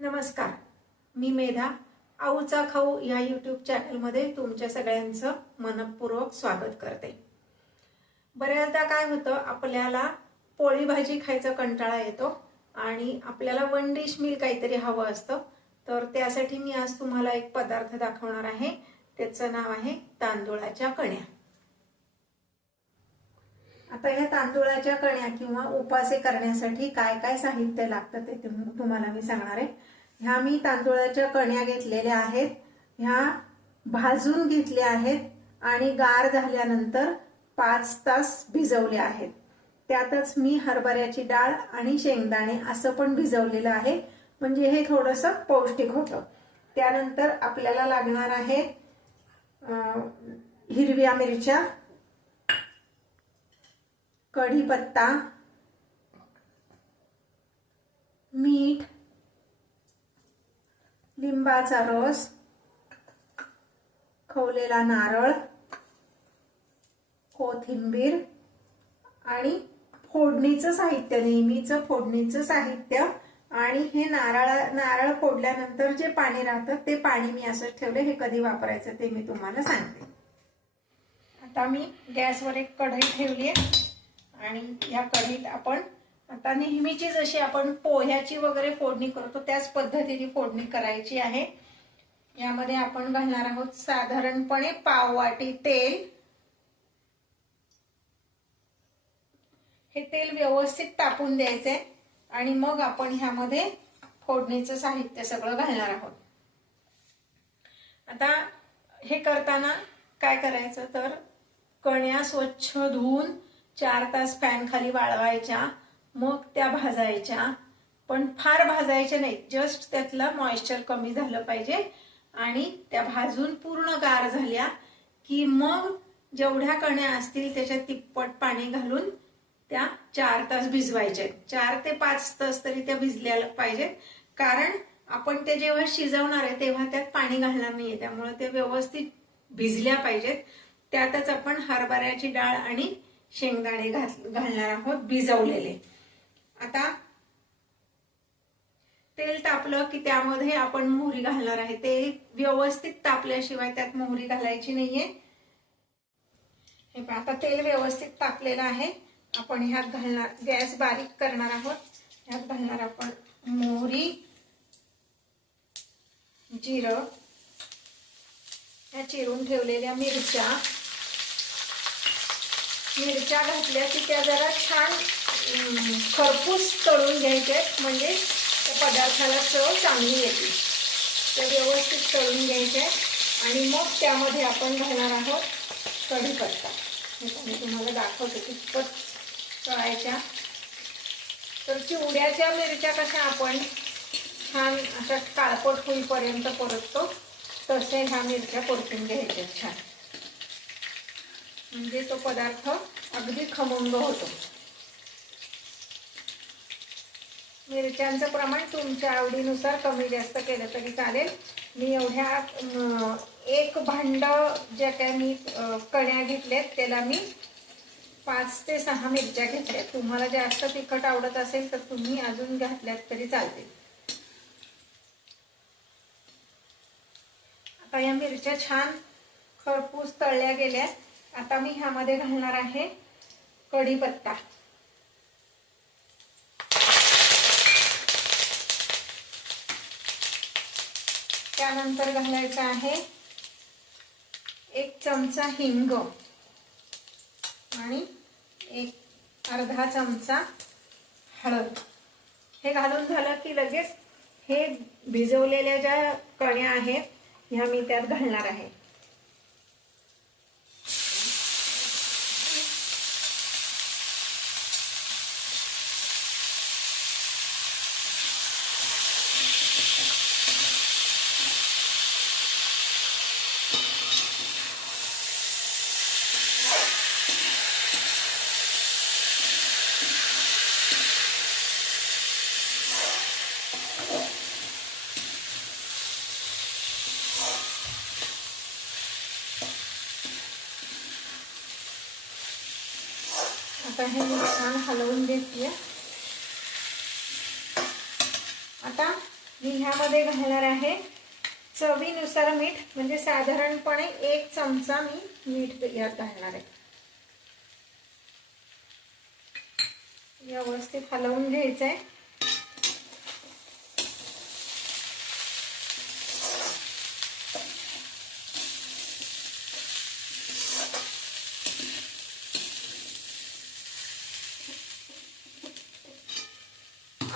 नमस्कार. मी मेधा. आऊचा खाऊ या यूट्यूब चॅनलमध्ये तुमच्या सगळ्यांचं मनपूर्वक स्वागत करते. बऱ्याचदा काय होतं आपल्याला पोळी भाजी खायचा कंटाळा येतो आणि आपल्याला वन डिश मील काहीतरी हवं असतं. तर त्यासाठी मी आज तुम्हाला एक पदार्थ दाखवणार आहे. त्याचं नाव आहे तांदूळाच्या कण्या. आता ह्या तांदूळाच्या कण्या किंवा उपासे करण्यासाठी काय काय साहित्य लागतं ते तुम्हाला मी सांगणार आहे. ह्या मी तांदुळाच्या कण्या घेतलेल्या आहेत. ह्या भाजून घेतल्या आहेत आणि गार झाल्यानंतर पाच तास भिजवल्या आहेत. त्यातच मी हरभऱ्याची डाळ आणि शेंगदाणे असं पण भिजवलेलं आहे. म्हणजे हे थोडंसं पौष्टिक होतं. त्यानंतर आपल्याला लागणार आहे हिरव्या मिरच्या कढीपत्ता मीठ लिंबाचा रस खवलेला नारळ कोथिंबीर आणि फोडणीचं साहित्य नेहमीचं फोडणीचं साहित्य. आणि हे नारळ नारळ फोडल्यानंतर जे पाणी राहतं ते पाणी मी असंच ठेवलं. हे कधी वापरायचं ते मी तुम्हाला सांगते. आता मी गॅसवर एक कढई ठेवली आहे. आणि या कढईत आपण आता नेहमीची जशी आपण पोह्याची वगैरे फोडणी करतो त्याच पद्धतीने फोडणी करायची आहे. यामध्ये आपण घालणार आहोत साधारणपणे पाव वाटी तेल. हे तेल व्यवस्थित तापून द्यायचंय आणि मग आपण ह्यामध्ये फोडणीचं साहित्य सगळं घालणार आहोत. आता हे करताना काय करायचं तर कण्या स्वच्छ धुवून चार तास फॅन खाली वाळवायच्या. मग त्या भाजायच्या. पण फार भाजायच्या नाही. जस्ट त्यातलं मॉइश्चर कमी झालं पाहिजे. आणि त्या भाजून पूर्ण गार झाल्या की मग जेवढ्या कण्या असतील त्याच्यात तिप्पट पाणी घालून त्या चार तास भिजवायच्या चार ते पाच तास तरी त्या भिजल्या पाहिजेत कारण आपण ते जेव्हा शिजवणार आहे तेव्हा त्यात पाणी घालणार नाहीये. त्यामुळे ते व्यवस्थित भिजल्या पाहिजेत. त्यातच आपण हरभऱ्याची डाळ आणि शेंगदाणे घालणार आहोत भिजवलेले. आता तेल तापलं की त्यामध्ये आपण मोहरी घालणार आहे. ते व्यवस्थित तापल्याशिवाय त्यात मोहरी घालायची नाहीये. हे पण आता तेल व्यवस्थित तापलेलं आहे. आपण ह्यात घालणार गॅस बारीक करणार आहोत. ह्यात घालणार आपण मोहरी जिरं ह्या चिरून ठेवलेल्या मिरच्या. मिरच्या घातल्या की त्या जरा छान खरपूस तळून घ्यायचे म्हणजे त्या पदार्थाला चव चांगली येते. तर व्यवस्थित तळून घ्यायचे आणि मग त्यामध्ये आपण घालणार आहोत कढीपत्ता. मी तुम्हाला दाखवते कितपत तळायच्या. तर चिवड्याच्या मिरच्या कशा आपण छान अशा काळपट होईपर्यंत परततो तसे ह्या मिरच्या परतून घ्यायच्या छान. म्हणजे तो पदार्थ अगदी खमंग होतो. मिरच्यांचं प्रमाण तुमच्या आवडीनुसार कमी जास्त केलं तरी चालेल. मी एवढ्या एक भांड ज्या काय मी कण्या घेतल्यात त्याला मी पाच ते सहा मिरच्या घेतल्या तुम्हाला जास्त तिखट आवडत असेल तर तुम्ही अजून घातल्यात तरी चालते. आता या मिरच्या छान खरपूस तळल्या गेल्यात. आता मी ह्यामध्ये घालणार आहे कढीपत्ता. त्यानंतर घालायचं आहे एक चमचा हिंग आणि एक अर्धा चमचा हळद. हे घालून झालं की लगेच हे भिजवलेल्या ज्या कण्या आहेत ह्या मी त्यात घालणार आहे. आता हे मी छान हलवून घेतले आता मी ह्यामध्ये घालणार आहे चवीनुसार मीठ म्हणजे साधारणपणे एक चमचा मी मीठ यात घालणार आहे. व्यवस्थित हलवून घ्यायचं आहे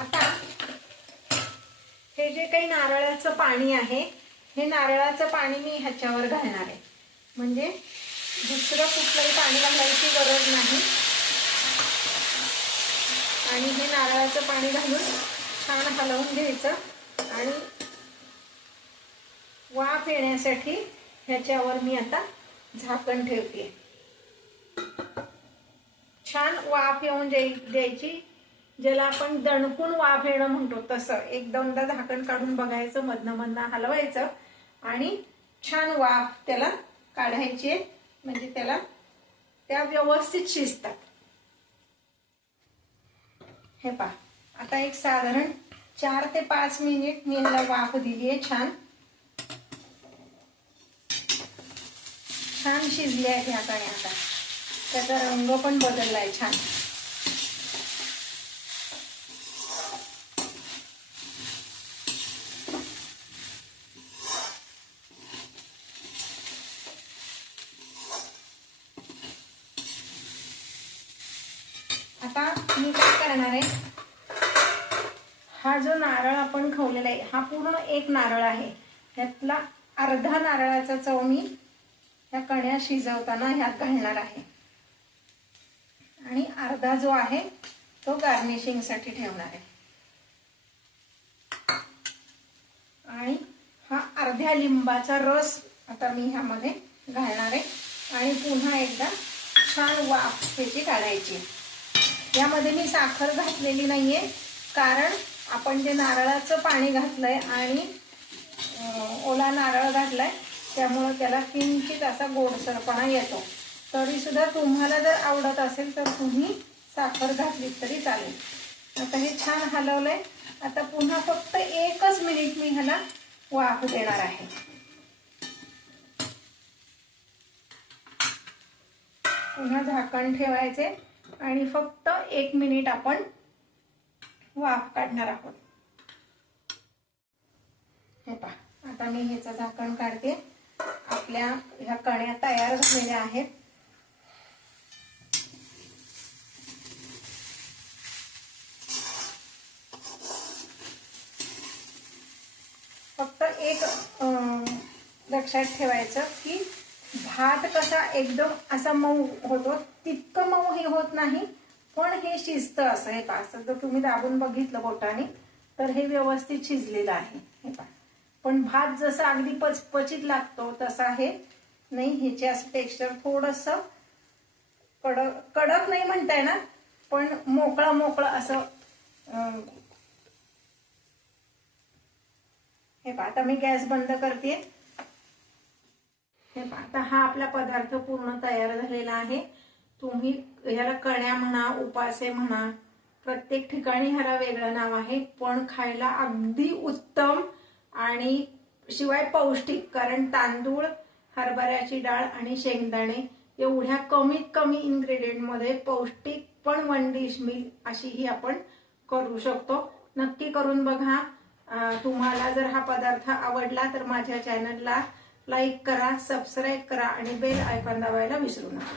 आता हे जे काही नारळाचं पाणी आहे हे नारळाचं पाणी मी ह्याच्यावर घालणार आहे. म्हणजे दुसरं कुठलंही पाणी घालायची गरज नाही. आणि हे नारळाचं पाणी घालून छान हलवून घ्यायचं आणि वाफ येण्यासाठी ह्याच्यावर मी आता झाकण ठेवते. छान वाफ येऊन द्यायची. ज्याला आपण दणकून वाफ येणं म्हणतो तसं. एक दोनदा झाकण काढून बघायचं मधनं मधनं हलवायचं आणि छान वाफ त्याला काढायची म्हणजे त्याला त्या व्यवस्थित शिजतात. हे पा आता एक साधारण चार ते पाच मिनिट मी ह्याला वाफ दिली आहे छान. छान शिजले आहे आता आता. त्याचा रंग पण बदललाय छान आता मी काय करणार आहे? हा जो नारळ आपण खवलेला आहे हा पूर्ण एक नारळ आहे. त्यातला अर्धा नारळाचा चव मी या कण्या शिजवताना ह्यात घालणार आहे. आणि अर्धा जो आहे तो गार्निशिंगसाठी ठेवणार आहे. आणि हा अर्ध्या लिंबाचा रस आता मी ह्यामध्ये घालणार आहे. आणि पुन्हा एकदा छान वाफ त्याची काढायची यामध्ये मी साखर घातलेली नाहीये. कारण आपण जे नारळाचं पाणी घातलंय आणि ओला नारळ घातलाय त्यामुळं त्याला किंचित असा गोडसरपणा येतो. तरीसुद्धा तुम्हाला जर आवडत असेल तर तुम्ही साखर घातली तरी चालेल. आता हे छान हलवलंय. आता पुन्हा फक्त एकच मिनिट मी ह्याला वाफ देणार आहे. पुन्हा झाकण ठेवायचे. आणि फक्त एक मिनिट आपण वाफ काढणार आहोत. हे पहा आता मी ह्याचं झाकण काढते. आपल्या ह्या कण्या तयार झालेल्या आहेत. फक्त एक लक्षात ठेवायचं की भात कसा एकदम असा मऊ होतो तितकं मऊ हे होत नाही पण हे शिजतं असं हे पा असं जर तुम्ही दाबून बघितलं बोटाने तर हे व्यवस्थित शिजलेलं आहे. हे पा पण भात जसा अगदी पचपचित लागतो तसा हे नाही ह्याचे असं टेक्स्चर थोडस कडक कडक नाही म्हणताय ना पण मोकळं मोकळं असं हे पा आता मी गॅस बंद करते हे आता हा आपला पदार्थ पूर्ण तयार झालेला आहे. तुम्ही ह्याला कण्या म्हणा उपासे म्हणा प्रत्येक ठिकाणी ह्याला वेगळं नाव आहे. पण खायला अगदी उत्तम आणि शिवाय पौष्टिक कारण तांदूळ हरभऱ्याची डाळ आणि शेंगदाणे एवढ्या कमीत कमी इन्ग्रेडियंटमध्ये पौष्टिक पण वन डिश मिल अशी ही आपण करू शकतो. नक्की करून बघा. तुम्हाला जर हा पदार्थ आवडला तर माझ्या चॅनलला लाईक करा सबस्क्राईब करा आणि बेल आयकॉन दाबायला विसरू नका.